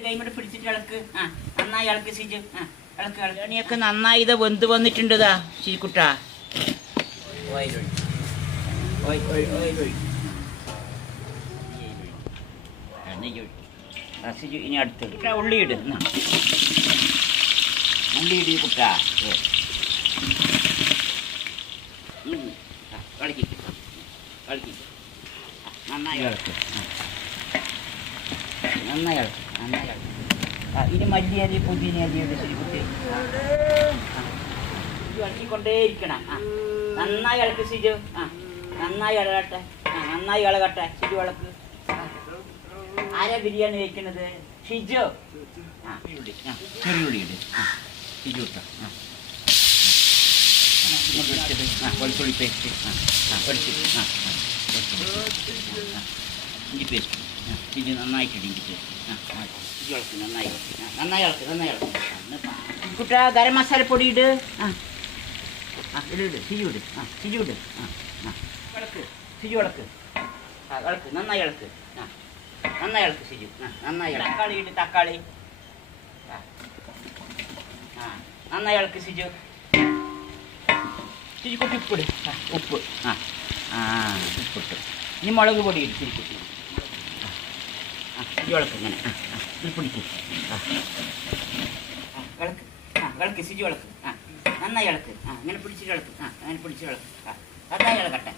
കൈ കൊണ്ട് പിടിച്ചിട്ട് ഇളക്ക്. നന്നായി ഇളക്ക് സിജു. ഇളക്ക് ഇളക്കണിയൊക്കെ നന്നായി ഇത് വെന്ത് വന്നിട്ടുണ്ടാ ശിക്കുട്ടാ. സിജു ഇനി അടുത്ത് ഉള്ളിയിട്. ഉള്ളിയിട് കുട്ടാ. കളിക്ക് കളിക്ക്. നന്നായി ഇളക്ക്. നന്നായി ഇളക്ക്. നന്നായി ഇളക്ക്. ഇനി മല്ലിയരി പുതിനരിയുടെ ശരിക്കുട്ടി ഇളക്കിക്കൊണ്ടേയിരിക്കണം. നന്നായി ഇളക്ക് സിജു. നന്നായി ഇളകട്ടെ. നന്നായി ഇളകട്ടെ സിജു. ഇളക്ക്. ആരാ ബിരിയാണി വയ്ക്കുന്നത്? ഷിജു. ചെറിയുള്ളി ഇട്. ഷിജു ഇട്ടോ. വെളുത്തുള്ളി പേസ്റ്റ്. ഇഞ്ചി പേസ്റ്റ്. ഷിജു നന്നായിട്ടിട്ട് ഇഞ്ചി പേസ്റ്റ്. ഷിജു ഇളക്ക്. നന്നായി നന്നായി ഇളക്ക്. നന്നായി ഇളക്ക്. കുട്ടാ ഗരം മസാലപ്പൊടി ഇട്. ഇട്. ഷിജു ഇട്. ഷിജു ഇട്. ഇളക്ക് സിജു. ഇളക്ക്. ഇളക്ക്. നന്നായി ഇളക്ക്. നന്നായി ഇളക്ക് സിജു. നന്നായി തക്കാളി ഇട്. തക്കാളി. നന്നായി ഇളക്ക് സിജു. സിജു കുട്ടി ഉപ്പിട്. ഉപ്പ്. ഉപ്പിട്ട്. ഇനി മുളക് പൊടി ഇട് സിരിക്കുട്ടി. സിജു ഇളക്ക്. ഇങ്ങനെ ഇത് പിടിക്കും. ഇളക്ക്. ഇളക്ക് സിജു. ഇളക്ക്. നന്നായി ഇളക്ക്. ഇങ്ങനെ പിടിച്ചിട്ട് ഇളക്ക്. അങ്ങനെ പിടിച്ച് ഇളക്ക്. നന്നായി ഇളകട്ടെ.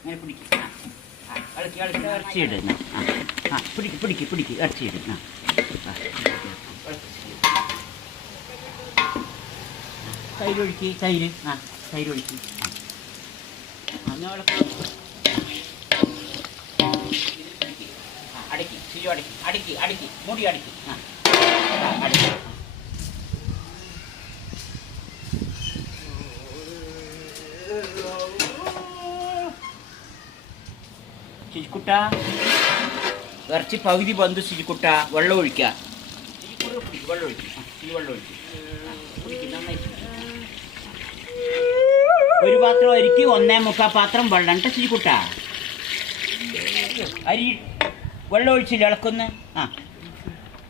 ഇങ്ങനെ പിടിക്കും. ഇളക്കി ഇളക്കി ഇറച്ചിയിട്. പിടിക്ക് പിടിക്ക് പിടിക്ക്. ഇറച്ചിയിട്. തൈര് ഒഴുക്കി. തൈര്. തൈര് ഒഴുക്കി. അടക്കി സിജു. അടക്കി അടക്കി അടക്കി. മുടി അടക്കി. അടക്കി. ശിശുക്കുട്ട ഇറച്ചി പകുതി ബന്ധു. ശിശുക്കുട്ട വെള്ളം ഒഴിക്കുക. വെള്ളം ഒഴിക്കും. വെള്ളം ഒഴിക്കും. ഒരു പാത്രം അരിക്ക് 1.25 പാത്രം വെള്ളം ഉണ്ട് ശിശുക്കുട്ട. അരി വെള്ളം ഒഴിച്ചില്ല. ഇളക്കൊന്ന്.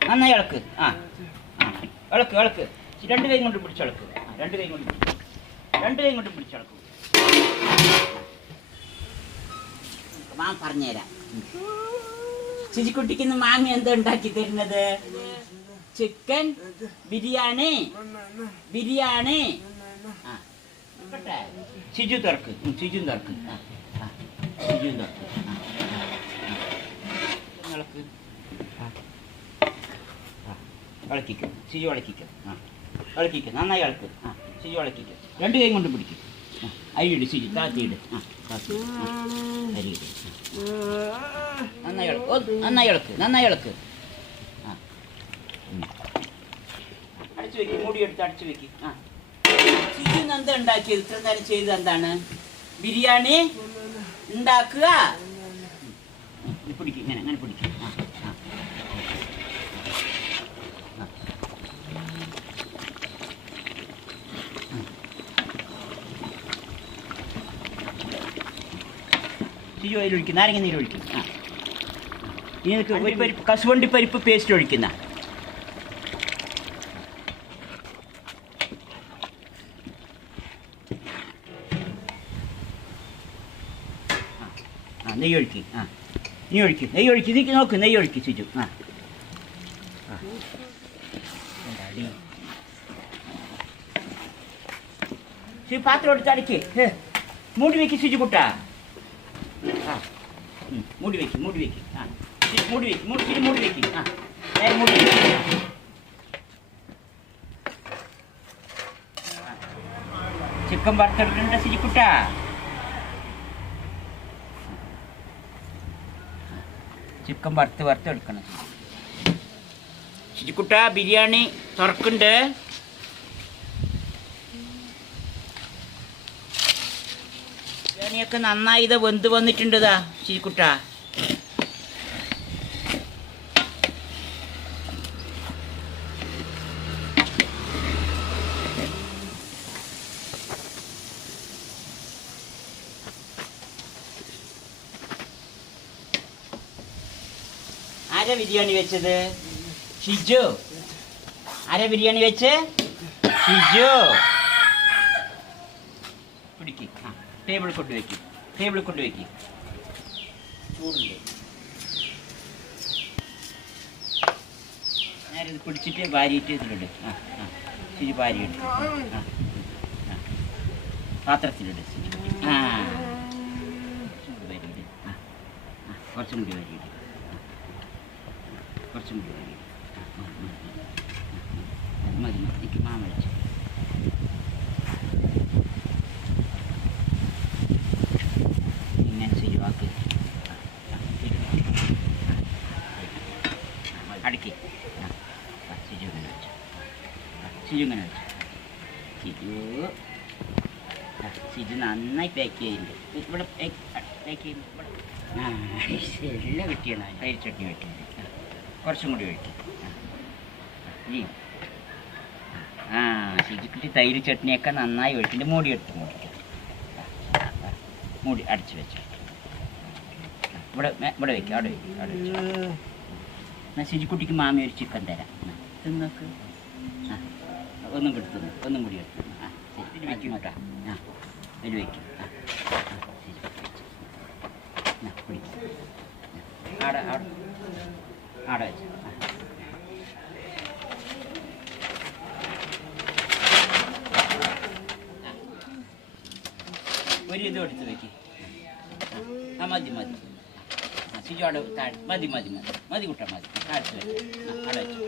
നന്നായി ഇളക്ക്. ഇളക്ക് ഇളക്ക്. 2 കൈ കൊണ്ട് പിടിച്ചിളക്ക്. 2 കൈ കൊണ്ട് പിടിച്ചു. 2 കൈ കൊണ്ട് പിടിച്ചിളക്കും. മാം പറഞ്ഞുതരാം. ശിശുക്കുട്ടിക്ക് ഇന്ന് മാമി എന്താ ഉണ്ടാക്കി തരുന്നത്? ചിക്കൻ ബിരിയാണി. ബിരിയാണി. സിജു തുറക്ക്. സിജു തുറക്ക്. സിജു തുറക്ക്. ഇളക്ക്. ഇളക്കിക്കും. സിജു ഇളക്കിക്കും. ഇളക്കിക്കും. നന്നായി ഇളക്ക്. സിജു ഇളക്കിക്കും. 2 കൈ കൊണ്ട് പിടിക്കും. അരിയിട് സിജു. താത്തിയിട്. അരിയിട്. നന്നായി ഇളക്ക്. നന്നായി ഇളക്ക്. നന്നായി ഇളക്ക്. അടച്ചു വെക്ക്. മൂടിയെടുത്ത് അടച്ചു വെക്ക്. സിജു എന്താ ഉണ്ടാക്കിയത്? ഇത്ര നേരം ചെയ്തത് എന്താണ്? ബിരിയാണി ഉണ്ടാക്കുക. പിടിക്കും. ഇങ്ങനെ അങ്ങനെ പിടിക്കും. സിജു അതിലൊഴിക്കും. നാരങ്ങ നീരൊഴിക്കും. ഇതിനൊക്കെ ഒരു പരിപ്പ് കശുവണ്ടി പരിപ്പ് പേസ്റ്റ് ഒഴിക്കുന്ന. നെയ്യ് ഒഴിക്കും. നെയ്യ് ഒഴിക്കും. നെയ്യ് ഒഴിക്കും. ഇതിക്ക് നോക്ക്. നെയ്യ് ഒഴിക്കും സിജു. പാത്രം എടുത്ത് അടയ്ക്ക്. മൂടി വെക്ക് സിജു കുട്ടാ. മൂടി വെക്കും. മൂടി വെക്കും. മൂടി വെക്കും. മൂടി വെക്കും. മൂടി വെക്കും. ചിക്കൻ വറുത്തെടുക്കണ്ട സിജിക്കുട്ട. ചിക്കൻ വറുത്തെടുക്കണം സിജിക്കുട്ട. ബിരിയാണി തുറക്കുന്നുണ്ട്. ബിരിയാണിയൊക്കെ നന്നായി ഇത് വെന്ത് വന്നിട്ടുണ്ടാ ശിക്കുട്ട. ആരാ ബിരിയാണി വെച്ചത്? ഷിജു ആരാ ബിരിയാണി വെച്ച്? ഷിജു പിടിക്ക്. ആ ടേബിൾ കൊണ്ട് വയ്ക്കും, ടേബിൾ കൊണ്ട് വയ്ക്കും. ചൂടില്ലേ? ഞാനിത് പിടിച്ചിട്ട് വാരിയിട്ട് ഇതിലിട്. ആ ആ ശരി, വാരിയിട്ട് ആ പാത്രത്തിലിട്. ആ വാരിയിട്. ആ ആ കുറച്ചും കൂടി വാരിയിട്. കുറച്ചും കൂടി വാരിയിട്. മതി മതി, എനിക്ക് മാമ വെച്ചു. ഇങ്ങനെ ശരിവാക്കി അടുക്കി. സിജു ഇങ്ങനെ വെച്ചു, സിജു ഇങ്ങനെ വെച്ചു. സിജു നന്നായി പാക്ക് ചെയ്യുന്നുണ്ട്. ഇവിടെ പാക്ക് ചെയ്യുന്നു. ആ എല്ലാം വെട്ടിയാണ്. തൈര് ചട്നി വെട്ടിയത്. കുറച്ചും കൂടി വെട്ടി. ഈ ആ ശരിക്കുട്ടി തൈര് ചട്നിയൊക്കെ നന്നായി വെട്ടിൻ്റെ മൂടി എടുത്ത് മൂടി അടച്ച് വെച്ചു. ഇവിടെ ഇവിടെ വയ്ക്കും, അവിടെ വയ്ക്കും, അവിടെ വെച്ചു. എന്നാൽ ശിജിക്കുട്ടിക്ക് മാമി ഒരു ചിക്കൻ തരാം. തിന്നോക്ക്. ആ ഒന്നും കൂടി തിന്നു, ഒന്നും കൂടി എടുത്തു. ആ ശരി വയ്ക്കും കേട്ടോ. ആ അതിൽ വയ്ക്കും. ആ ശരി പിടിക്കും. ആടെ ആടെ ആടെ വെച്ചു. ഒരു ഇത് എടുത്ത് വെക്ക്. ആ മതി മതി. ആ സിജു അവിടെ മതി മതി മതി മതി കുട്ട മതി. താഴ്ത്ത് വെച്ച് അവിടെ വെച്ചു.